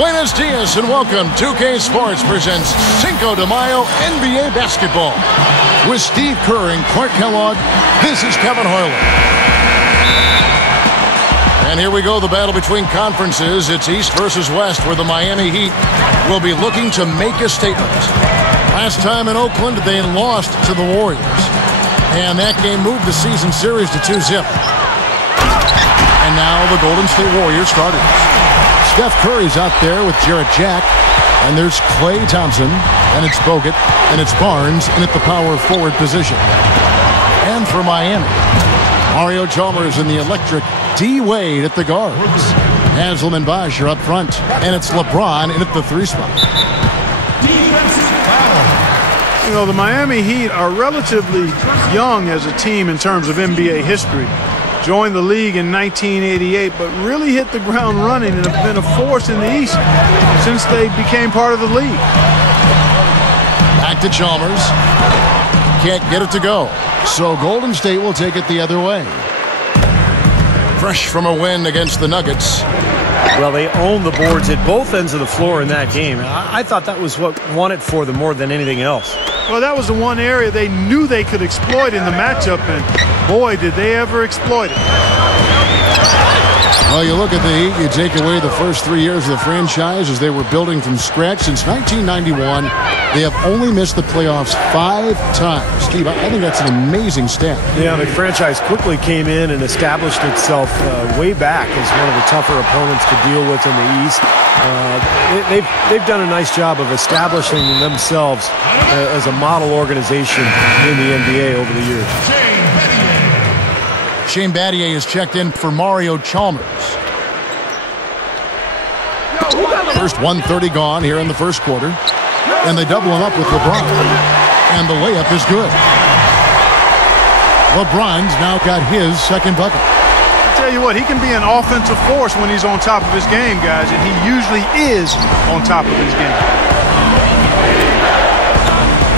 Buenos dias and welcome. 2K Sports presents Cinco de Mayo NBA basketball. With Steve Kerr and Clark Kellogg, this is Kevin Harlan. And here we go, the battle between conferences. It's East versus West, where the Miami Heat will be looking to make a statement. Last time in Oakland, they lost to the Warriors. And that game moved the season series to 2-0. And now the Golden State Warriors starters. Steph Curry's out there with Jarrett Jack. And there's Klay Thompson. And it's Bogut. And it's Barnes. And at the power forward position. And for Miami, Mario Chalmers in the electric D. Wade at the guards. Haslem and Bosh are up front. And it's LeBron in at the 3 spot. You know, the Miami Heat are relatively young as a team in terms of NBA history. Joined the league in 1988, but really hit the ground running and have been a force in the East since they became part of the league. Back to Chalmers. Can't get it to go. So Golden State will take it the other way. Fresh from a win against the Nuggets. Well, they owned the boards at both ends of the floor in that game. I thought that was what won it for them more than anything else. Well, that was the one area they knew they could exploit in the matchup, and boy, did they ever exploit it. Well, you look at the Heat, you take away the first 3 years of the franchise as they were building from scratch. Since 1991, they have only missed the playoffs 5 times. Steve, I think that's an amazing stat. Yeah, the franchise quickly came in and established itself way back as one of the tougher opponents to deal with in the East. They've done a nice job of establishing themselves as a model organization in the NBA over the years. Shane Battier is checked in for Mario Chalmers. First 1:30 gone here in the first quarter. And they double him up with LeBron. And the layup is good. LeBron's now got his second bucket. I tell you what, he can be an offensive force when he's on top of his game, guys, and he usually is on top of his game.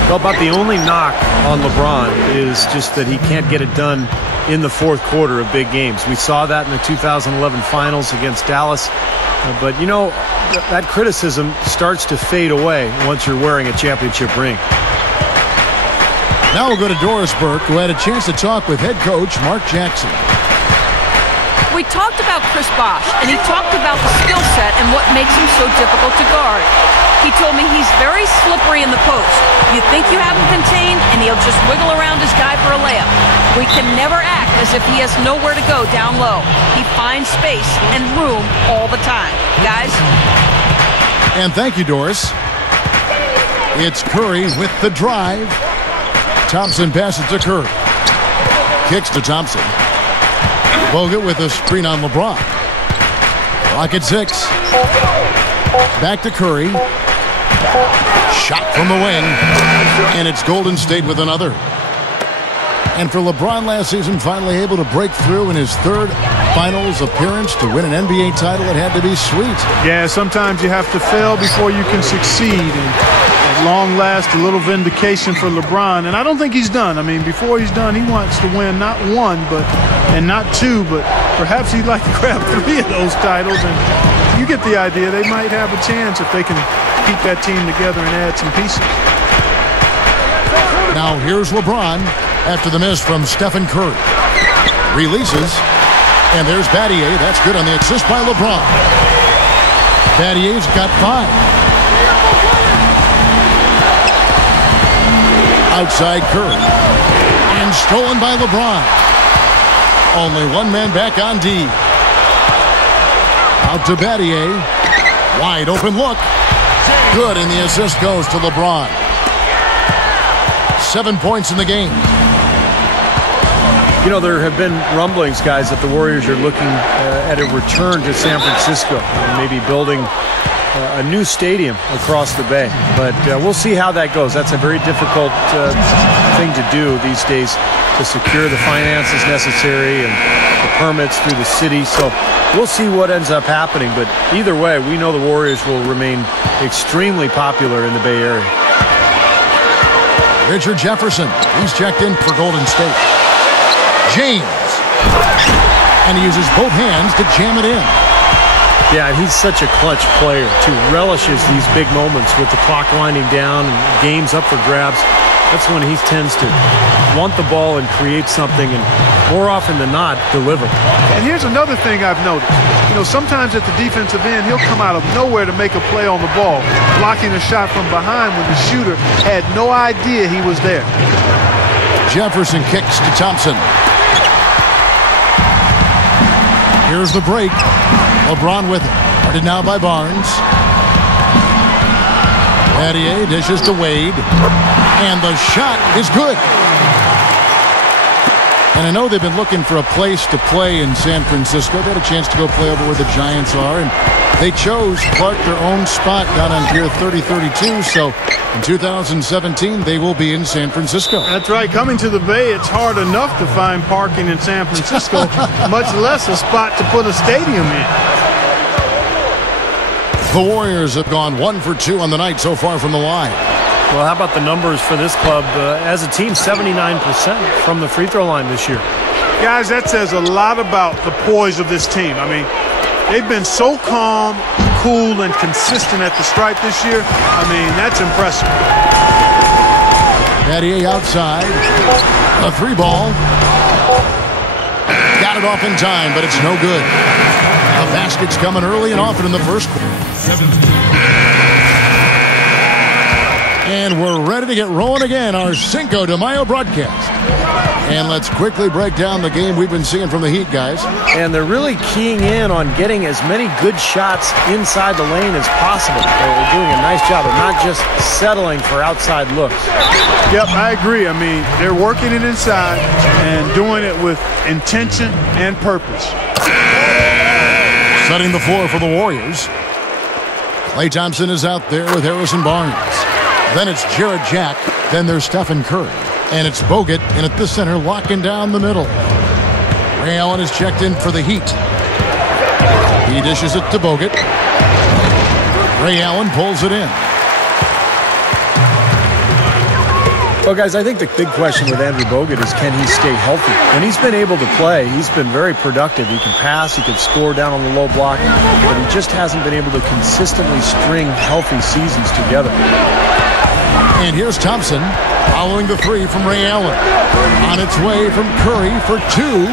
Well, about the only knock on LeBron is just that he can't get it done in the fourth quarter of big games. We saw that in the 2011 finals against Dallas. But, you know, that criticism starts to fade away once you're wearing a championship ring. Now we'll go to Doris Burke, who had a chance to talk with head coach Mark Jackson. We talked about Chris Bosh, and he talked about the skill set and what makes him so difficult to guard. He told me he's very slippery in the post. You think you have him contained, and he'll just wiggle around his guy for a layup. We can never act as if he has nowhere to go down low. He finds space and room all the time. Guys? And thank you, Doris. It's Curry with the drive. Thompson passes to Curry. Kicks to Thompson. Bogut with a screen on LeBron. Clock at 6. Back to Curry. Shot from the wing. And it's Golden State with another. And for LeBron last season, finally able to break through in his third finals appearance to win an NBA title, it had to be sweet. Yeah, sometimes you have to fail before you can succeed. And at long last, a little vindication for LeBron. And I don't think he's done. I mean, before he's done, he wants to win not 1, and not 2, but perhaps he'd like to grab 3 of those titles. And you get the idea. They might have a chance if they can keep that team together and add some pieces. Now here's LeBron after the miss from Stephen Curry. Releases. And there's Battier. That's good on the assist by LeBron. Battier's got 5. Outside Curry. And stolen by LeBron. Only one man back on D. Out to Battier. Wide open look. Good, and the assist goes to LeBron. 7 points in the game. You know, there have been rumblings, guys, that the Warriors are looking at a return to San Francisco, maybe building a new stadium across the bay. But we'll see how that goes. That's a very difficult thing to do these days, to secure the finances necessary and the permits through the city. So we'll see what ends up happening. But either way, we know the Warriors will remain extremely popular in the Bay Area. Richard Jefferson, he's checked in for Golden State. James. And he uses both hands to jam it in. Yeah, he's such a clutch player, too. Relishes these big moments with the clock winding down and games up for grabs. That's when he tends to want the ball and create something, and more often than not, deliver. And here's another thing I've noticed. You know, sometimes at the defensive end, he'll come out of nowhere to make a play on the ball, blocking a shot from behind when the shooter had no idea he was there. Jefferson kicks to Thompson. Here's the break. LeBron with it. Guarded now by Barnes. Battier dishes to Wade. And the shot is good. And I know they've been looking for a place to play in San Francisco. They had a chance to go play over where the Giants are. And they chose Clark their own spot down on Pier 3032. So in 2017, they will be in San Francisco. That's right. Coming to the Bay, it's hard enough to find parking in San Francisco, much less a spot to put a stadium in. The Warriors have gone 1 for 2 on the night so far from the line. Well, how about the numbers for this club? As a team, 79% from the free throw line this year. Guys, that says a lot about the poise of this team. I mean, they've been so calm, cool, and consistent at the stripe this year. I mean, that's impressive. Battier outside. A 3-ball. Got it off in time, but it's no good. The basket's coming early and often in the first quarter. And we're ready to get rolling again, our Cinco de Mayo broadcast. And let's quickly break down the game we've been seeing from the Heat, guys. And they're really keying in on getting as many good shots inside the lane as possible. They're doing a nice job of not just settling for outside looks. Yep, I agree. I mean, they're working it inside and doing it with intention and purpose. Setting the floor for the Warriors. Klay Thompson is out there with Harrison Barnes. Then it's Jarrett Jack. Then there's Stephen Curry. And it's Bogut in at the center, locking down the middle. Ray Allen is checked in for the Heat. He dishes it to Bogut. Ray Allen pulls it in. Well, guys, I think the big question with Andrew Bogut is, can he stay healthy? When he's been able to play, he's been very productive. He can pass, he can score down on the low block, but he just hasn't been able to consistently string healthy seasons together. And here's Thompson following the 3 from Ray Allen. On its way from Curry for 2.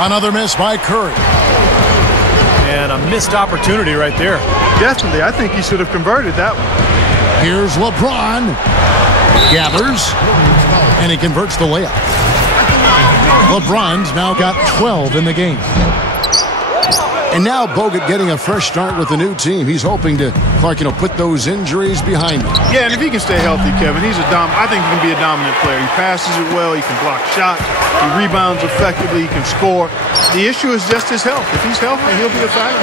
Another miss by Curry. And a missed opportunity right there. Definitely. I think he should have converted that one. Here's LeBron. Gathers. And he converts the layup. LeBron's now got 12 in the game. And now Bogut getting a fresh start with the new team. He's hoping to, Clark, put those injuries behind him. Yeah, and if he can stay healthy, Kevin, I think he can be a dominant player. He passes it well. He can block shots. He rebounds effectively. He can score. The issue is just his health. If he's healthy, he'll be a factor.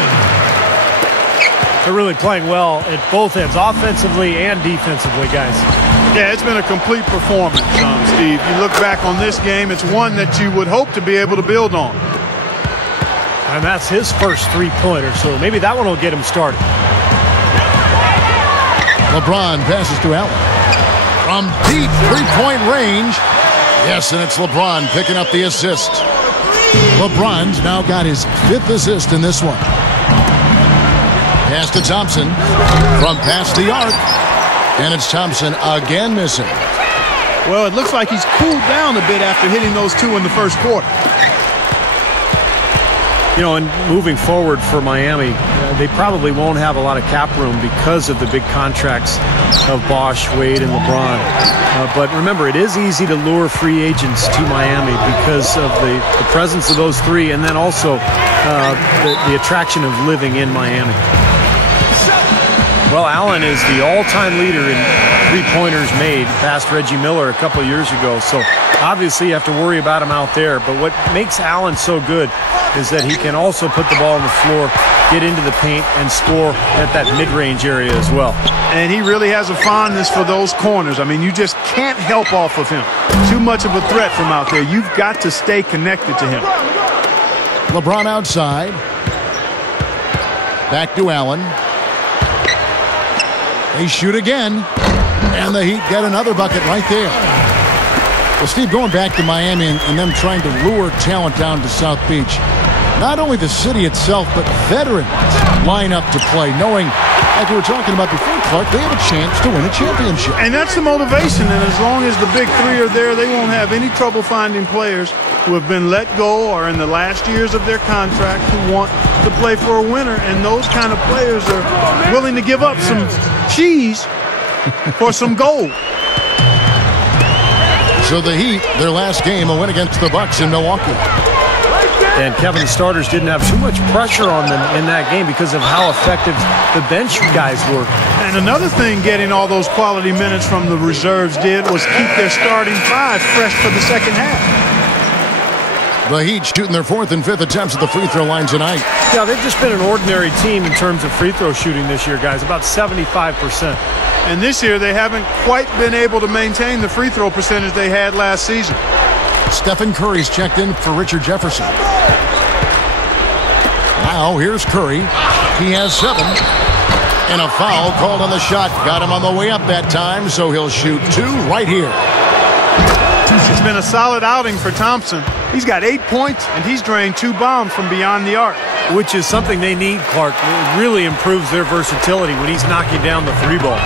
They're really playing well at both ends, offensively and defensively, guys. Yeah, it's been a complete performance, Steve. You look back on this game, it's one that you would hope to be able to build on. And that's his first three-pointer, so maybe that one will get him started. LeBron passes to Allen. From deep three-point range. Yes, and it's LeBron picking up the assist. LeBron's now got his 5th assist in this one. Pass to Thompson. From past the arc. And it's Thompson again missing. Well, it looks like he's cooled down a bit after hitting those 2 in the first quarter. And moving forward for Miami, they probably won't have a lot of cap room because of the big contracts of Bosh, Wade, and LeBron. But remember, it is easy to lure free agents to Miami because of the presence of those 3, and then also the attraction of living in Miami. Well, Allen is the all-time leader in three-pointers made, past Reggie Miller a couple of years ago. So obviously you have to worry about him out there. But what makes Allen so good is that he can also put the ball on the floor, get into the paint, and score at that mid-range area as well. And he really has a fondness for those corners. I mean, you just can't help off of him. Too much of a threat from out there. You've got to stay connected to him. LeBron outside. Back to Allen. They shoot again. And the Heat get another bucket right there. Well, Steve, going back to Miami and them trying to lure talent down to South Beach, not only the city itself, but veterans line up to play, knowing, like we were talking about before, Clark, they have a chance to win a championship. And that's the motivation, and as long as the big three are there, they won't have any trouble finding players who have been let go or in the last years of their contract who want to play for a winner, and those kind of players are willing to give up some cheese for some gold. So the Heat, their last game, a win against the Bucks in Milwaukee. And Kevin, the starters didn't have too much pressure on them in that game because of how effective the bench guys were. And another thing getting all those quality minutes from the reserves did was keep their starting five fresh for the second half. The Heat shooting their 4th and 5th attempts at the free throw line tonight. Yeah, they've just been an ordinary team in terms of free throw shooting this year, guys, about 75%. And this year they haven't quite been able to maintain the free throw percentage they had last season. Stephen Curry's checked in for Richard Jefferson. Now here's Curry. He has 7. And a foul called on the shot. Got him on the way up that time, so he'll shoot 2 right here. It's been a solid outing for Thompson. He's got 8 points, and he's drained 2 bombs from beyond the arc. Which is something they need, Clark. It really improves their versatility when he's knocking down the 3-ball.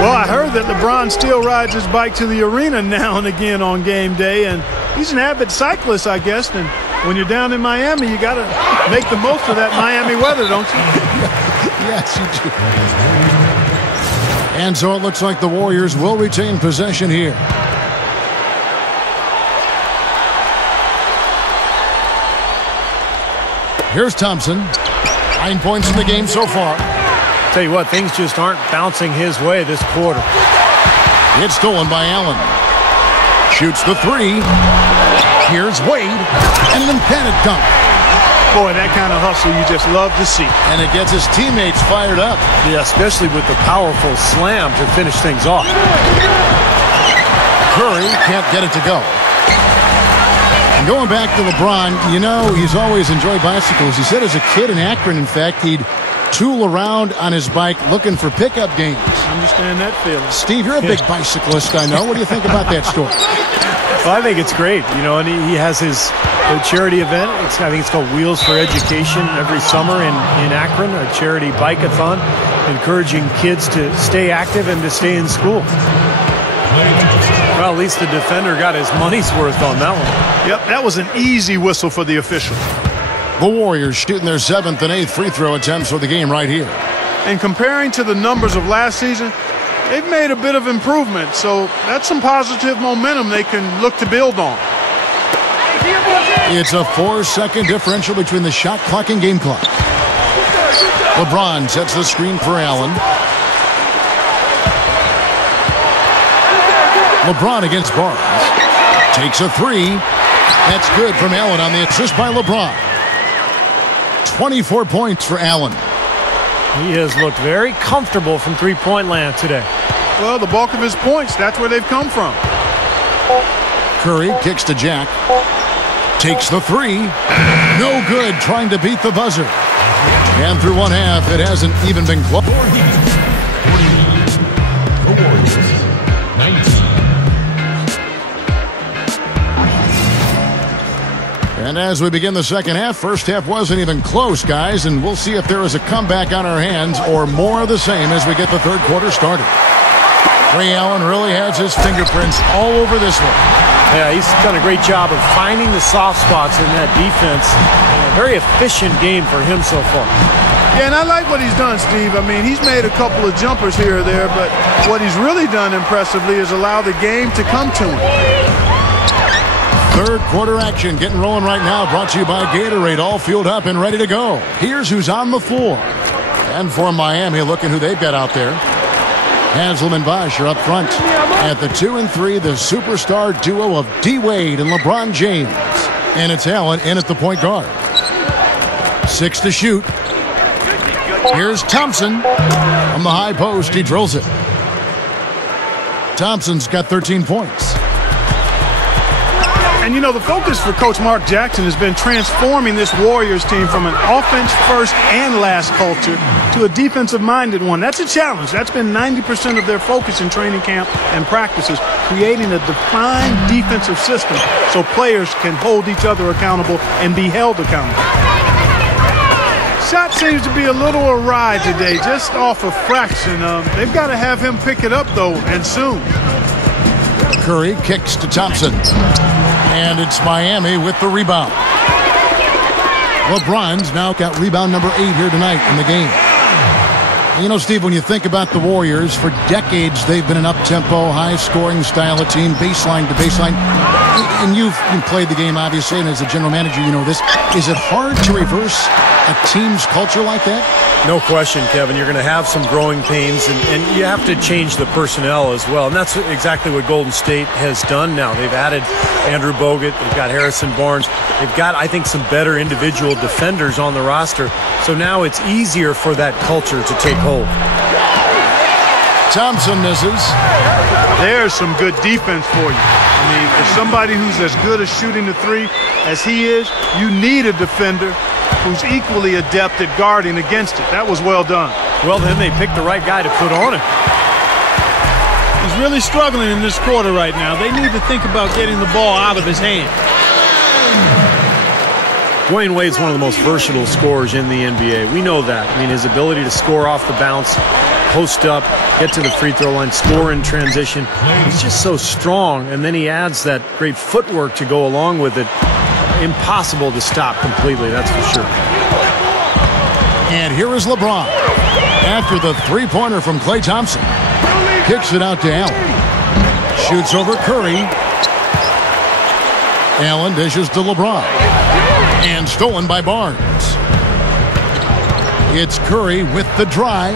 Well, I heard that LeBron still rides his bike to the arena now and again on game day, and he's an avid cyclist, I guess. And when you're down in Miami, you got to make the most of that Miami weather, don't you? Yes, you do. And so it looks like the Warriors will retain possession here. Here's Thompson. 9 points in the game so far. Tell you what, things just aren't bouncing his way this quarter. It's stolen by Allen. Shoots the 3. Here's Wade. And an emphatic dunk. Boy, that kind of hustle you just love to see. And it gets his teammates fired up. Yeah, especially with the powerful slam to finish things off. Curry can't get it to go. And going back to LeBron, you know, he's always enjoyed bicycles. He said as a kid in Akron, in fact, he'd tool around on his bike looking for pickup games. Understand that feeling. Steve, you're a big bicyclist, I know. What do you think about that story? Well, I think it's great. You know, and he has his charity event. I think it's called Wheels for Education every summer in Akron, a charity bike-a-thon, encouraging kids to stay active and to stay in school. Well, at least the defender got his money's worth on that one. Yep, that was an easy whistle for the official. The Warriors shooting their 7th and 8th free throw attempts for the game right here. And comparing to the numbers of last season, they've made a bit of improvement. So that's some positive momentum they can look to build on. It's a 4-second differential between the shot clock and game clock. LeBron sets the screen for Allen. LeBron against Barnes. Takes a 3. That's good from Allen on the assist by LeBron. 24 points for Allen. He has looked very comfortable from three-point land today. Well, the bulk of his points, that's where they've come from. Curry kicks to Jack. Takes the 3. No good, trying to beat the buzzer. And through one half, it hasn't even been close. The Warriors, 19. And as we begin the second half, first half wasn't even close, guys, and we'll see if there is a comeback on our hands or more of the same as we get the third quarter started. Ray Allen really has his fingerprints all over this one. Yeah, he's done a great job of finding the soft spots in that defense. A very efficient game for him so far. Yeah, and I like what he's done, Steve. I mean, he's made a couple of jumpers here or there, but what he's really done impressively is allow the game to come to him. Third quarter action getting rolling right now, brought to you by Gatorade, all fueled up and ready to go. Here's who's on the floor. And for Miami, looking who they've got out there. Haslem and Bosh are up front. At the 2 and 3, the superstar duo of D. Wade and LeBron James. And it's Allen in at the point guard. 6 to shoot. Here's Thompson. From the high post, he drills it. Thompson's got 13 points. And, you know, the focus for Coach Mark Jackson has been transforming this Warriors team from an offense-first and last culture to a defensive-minded one. That's a challenge. That's been 90% of their focus in training camp and practices, creating a defined defensive system so players can hold each other accountable and be held accountable. Shot seems to be a little awry today, just off a fraction. They've got to have him pick it up, though, and soon. Curry kicks to Thompson. And it's Miami with the rebound. LeBron's now got rebound number 8 here tonight in the game. You know, Steve, when you think about the Warriors, for decades they've been an up-tempo, high-scoring style of team, baseline to baseline. And you've played the game, obviously, and as a general manager, you know this. Is it hard to reverse a team's culture like that? No question, Kevin. You're going to have some growing pains, and you have to change the personnel as well. And that's exactly what Golden State has done now. They've added Andrew Bogut. They've got Harrison Barnes. They've got, I think, some better individual defenders on the roster. So now it's easier for that culture to take hold. Thompson misses. There's some good defense for you. I mean, for somebody who's as good at shooting the three as he is, you need a defender who's equally adept at guarding against it. That was well done. Well, then they picked the right guy to put on him. He's really struggling in this quarter right now. They need to think about getting the ball out of his hand. Dwayne Wade's one of the most versatile scorers in the NBA. We know that. I mean, his ability to score off the bounce, post up, get to the free throw line, score in transition. He's just so strong, and then he adds that great footwork to go along with it. Impossible to stop completely, that's for sure. And here is LeBron. After the three-pointer from Klay Thompson. Kicks it out to Allen. Shoots over Curry. Allen dishes to LeBron. And stolen by Barnes. It's Curry with the drive.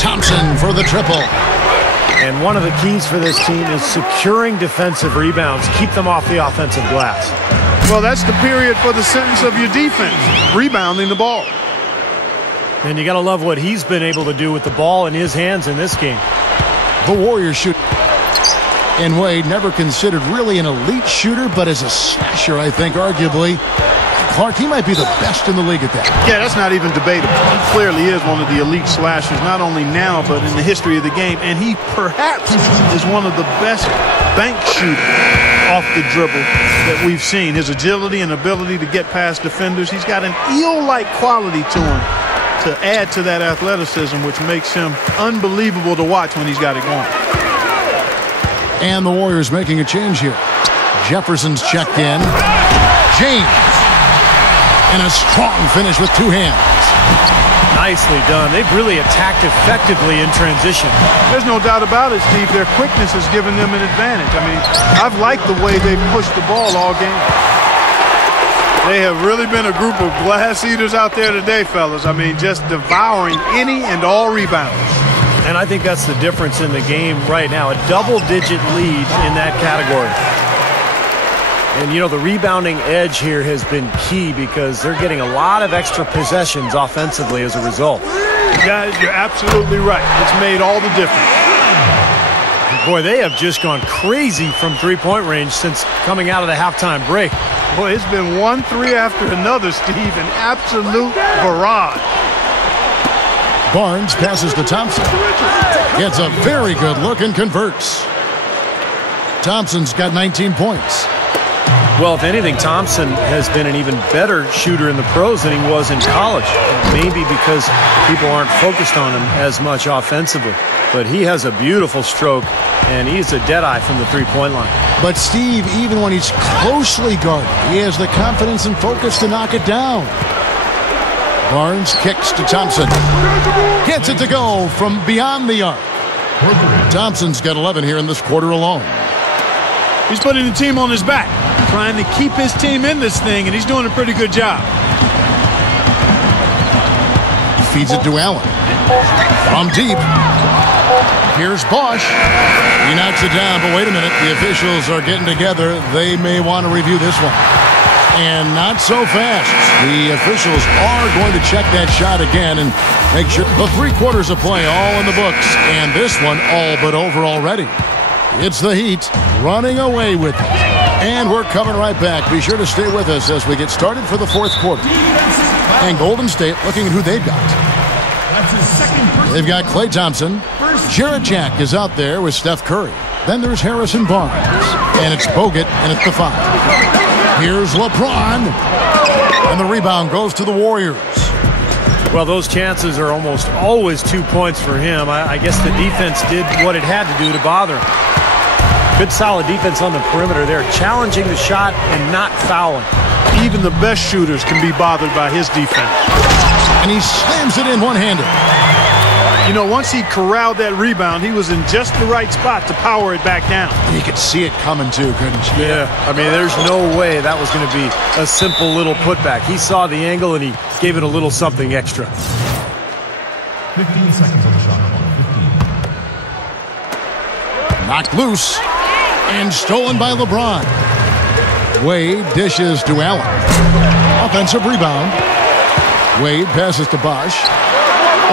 Thompson for the triple. And one of the keys for this team is securing defensive rebounds. Keep them off the offensive glass. Well, that's the period for the sentence of your defense, rebounding the ball. And you got to love what he's been able to do with the ball in his hands in this game. The Warriors shoot. And Wade never considered really an elite shooter, but as a slasher, I think, arguably, Clark, he might be the best in the league at that. Yeah, that's not even debatable. He clearly is one of the elite slashers, not only now, but in the history of the game. And he perhaps is one of the best bank shooters off the dribble that we've seen. His agility and ability to get past defenders. He's got an eel-like quality to him to add to that athleticism, which makes him unbelievable to watch when he's got it going. And the Warriors making a change here. Jefferson's checked in. James. And a strong finish with two hands. Nicely done. They've really attacked effectively in transition. There's no doubt about it, Steve. Their quickness has given them an advantage. I mean, I've liked the way they've pushed the ball all game. They have really been a group of glass eaters out there today, fellas. I mean, just devouring any and all rebounds. And I think that's the difference in the game right now. A double-digit lead in that category. And, you know, the rebounding edge here has been key because they're getting a lot of extra possessions offensively as a result. Guys, you're absolutely right. It's made all the difference. Boy, they have just gone crazy from three-point range since coming out of the halftime break. Boy, it's been one three after another, Steve, an absolute barrage. Barnes passes to Thompson. Gets a very good look and converts. Thompson's got 19 points. Well, if anything, Thompson has been an even better shooter in the pros than he was in college. Maybe because people aren't focused on him as much offensively. But he has a beautiful stroke, and he's a deadeye from the three-point line. But Steve, even when he's closely guarded, he has the confidence and focus to knock it down. Barnes kicks to Thompson. Gets it to go from beyond the arc. Thompson's got 11 here in this quarter alone. He's putting the team on his back, trying to keep his team in this thing, and he's doing a pretty good job. He feeds it to Allen. From deep. Here's Bosch. He knocks it down, but wait a minute. The officials are getting together. They may want to review this one. And not so fast. The officials are going to check that shot again and make sure the 3 quarters of play all in the books. And this one all but over already. It's the Heat running away with it. And we're coming right back. Be sure to stay with us as we get started for the fourth quarter. And Golden State looking at who they've got. They've got Klay Thompson. Jarrett Jack is out there with Steph Curry. Then there's Harrison Barnes. And it's Bogut, and it's the 5. Here's LeBron. And the rebound goes to the Warriors. Well, those chances are almost always 2 points for him. I guess the defense did what it had to do to bother him. Good solid defense on the perimeter there, challenging the shot and not fouling. Even the best shooters can be bothered by his defense. And he slams it in one-handed. You know, once he corralled that rebound, he was in just the right spot to power it back down. And you could see it coming too, couldn't you? Yeah, I mean, there's no way that was going to be a simple little putback. He saw the angle and he gave it a little something extra. 15 seconds on the shot clock. 15. Knocked loose and stolen by LeBron. Wade dishes to Allen. Offensive rebound. Wade passes to Bosh.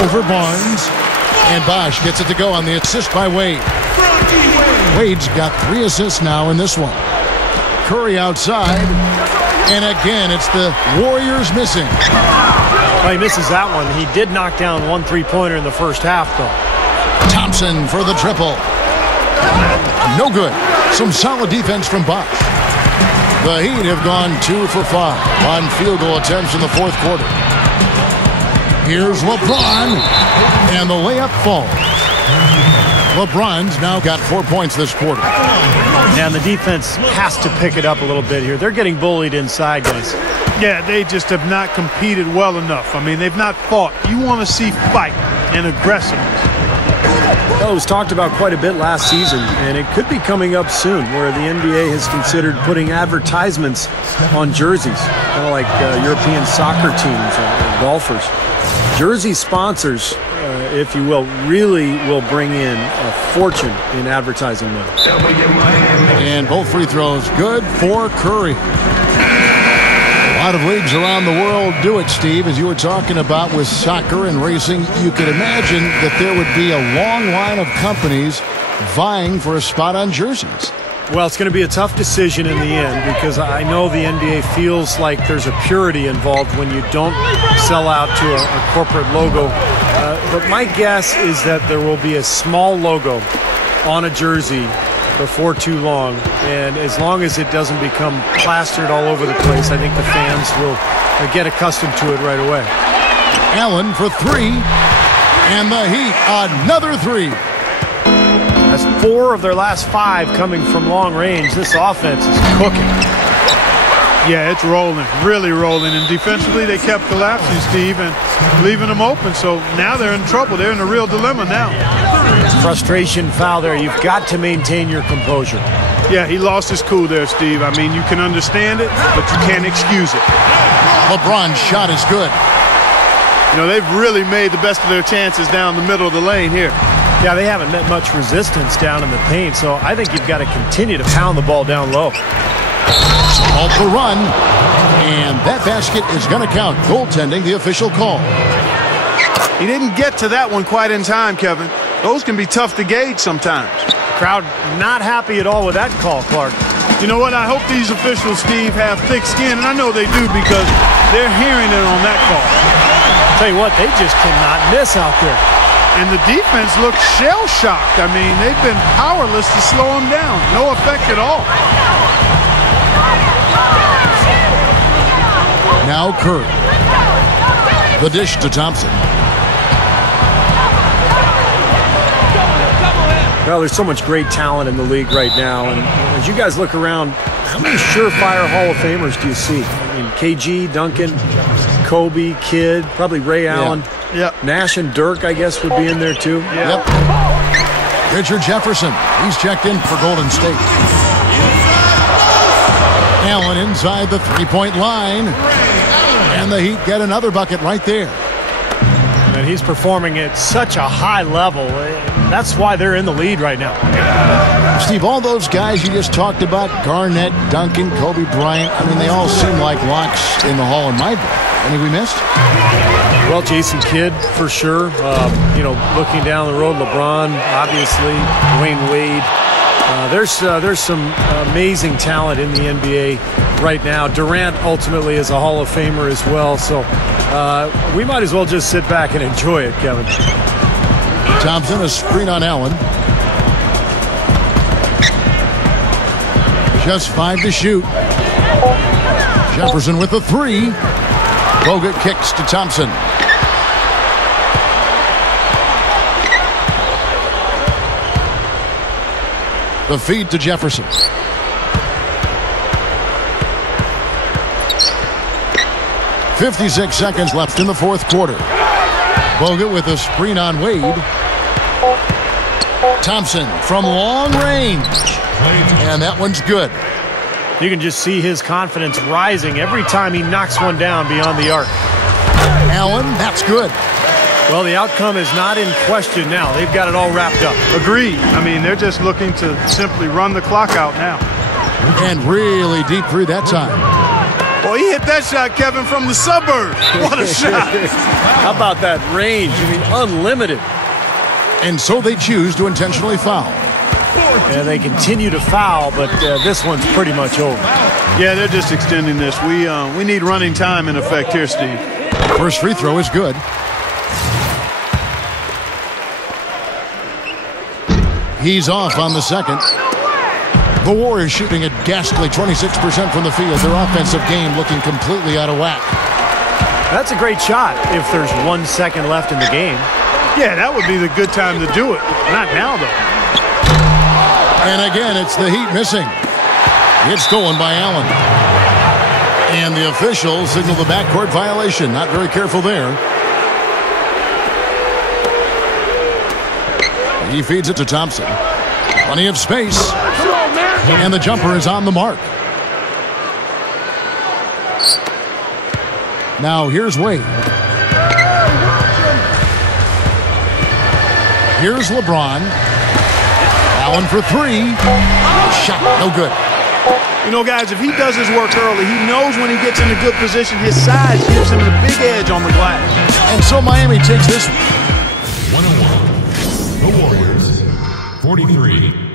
Over Barnes. And Bosh gets it to go on the assist by Wade. Wade's got 3 assists now in this one. Curry outside. And again, it's the Warriors missing. Well, he misses that one. He did knock down 1 3-pointer in the first half, though. Thompson for the triple. No good. Some solid defense from Bosh. The Heat have gone 2 for 5 on field goal attempts in the fourth quarter. Here's LeBron, and the layup falls. LeBron's now got 4 points this quarter. And the defense has to pick it up a little bit here. They're getting bullied inside, guys. Yeah, they just have not competed well enough. I mean, they've not fought. You want to see fight and aggressiveness. Well, it was talked about quite a bit last season, and it could be coming up soon, where the NBA has considered putting advertisements on jerseys, kind of like European soccer teams or golfers. Jersey sponsors, if you will, really will bring in a fortune in advertising money. And both free throws good for Curry. A lot of leagues around the world do it, Steve. As you were talking about with soccer and racing, you could imagine that there would be a long line of companies vying for a spot on jerseys. Well, it's going to be a tough decision in the end, because I know the NBA feels like there's a purity involved when you don't sell out to a corporate logo. But my guess is that there will be a small logo on a jersey before too long, and as long as it doesn't become plastered all over the place, I think the fans will get accustomed to it right away. Allen for 3, and the Heat another 3. That's 4 of their last 5 coming from long range. This offense is cooking. Yeah, it's rolling, really rolling. And defensively, they kept collapsing, Steve, and leaving them open. So now they're in trouble. They're in a real dilemma now. Frustration foul there. You've got to maintain your composure. Yeah, he lost his cool there, Steve. I mean, you can understand it, but you can't excuse it. LeBron's shot is good. You know, they've really made the best of their chances down the middle of the lane here. Yeah, they haven't met much resistance down in the paint, so I think you've got to continue to pound the ball down low. All for run, and that basket is going to count. Goaltending, the official call. He didn't get to that one quite in time, Kevin. Those can be tough to gauge sometimes. Crowd not happy at all with that call, Clark. You know what? I hope these officials, Steve, have thick skin, and I know they do because they're hearing it on that call. Tell you what, they just cannot miss out there. And the defense looks shell-shocked. I mean, they've been powerless to slow them down. No effect at all. Now Curry. The dish to Thompson. Well, there's so much great talent in the league right now. And as you guys look around, how many surefire Hall of Famers do you see? I mean, KG, Duncan, Kobe, Kidd, probably Ray Allen. Yep. Nash and Dirk, I guess, would be in there too. Yep. Richard Jefferson. He's checked in for Golden State. Allen inside the three-point line. And the Heat get another bucket right there. And he's performing at such a high level. That's why they're in the lead right now. Steve, all those guys you just talked about, Garnett, Duncan, Kobe Bryant, I mean, they all seem like locks in the Hall in my book. Any we missed? Well, Jason Kidd, for sure. You know, looking down the road, LeBron, obviously, Dwayne Wade. There's some amazing talent in the NBA right now. Durant ultimately is a Hall of Famer as well, so we might as well just sit back and enjoy it, Kevin. Thompson, a screen on Allen. Just 5 to shoot. Jefferson with the 3. Bogut kicks to Thompson. The feed to Jefferson. "56 seconds left in the fourth quarter. Bogut with a screen on Wade. Thompson from long range. And that one's good. You can just see his confidence rising every time he knocks one down beyond the arc. Allen, that's good. Well, the outcome is not in question now. They've got it all wrapped up. Agreed. I mean, they're just looking to simply run the clock out now. And really deep through that time. Boy, he hit that shot, Kevin, from the suburbs. What a shot. How about that range? I mean, unlimited. And so they choose to intentionally foul. And they continue to foul, but this one's pretty much over. Yeah, they're just extending this. We need running time in effect here, Steve. First free throw is good. He's off on the second. The Warriors shooting a ghastly 26% from the field. Their offensive game looking completely out of whack. That's a great shot if there's 1 second left in the game. Yeah, that would be the good time to do it. Not now, though. And again, it's the Heat missing. It's stolen by Allen. And the officials signal the backcourt violation. Not very careful there. He feeds it to Thompson. Plenty of space. And the jumper is on the mark. Now here's Wade. Here's LeBron. Allen for 3. Shot, no good. You know, guys, if he does his work early, he knows when he gets in a good position, his size gives him the big edge on the glass. And so Miami takes this 101. The Warriors, 43.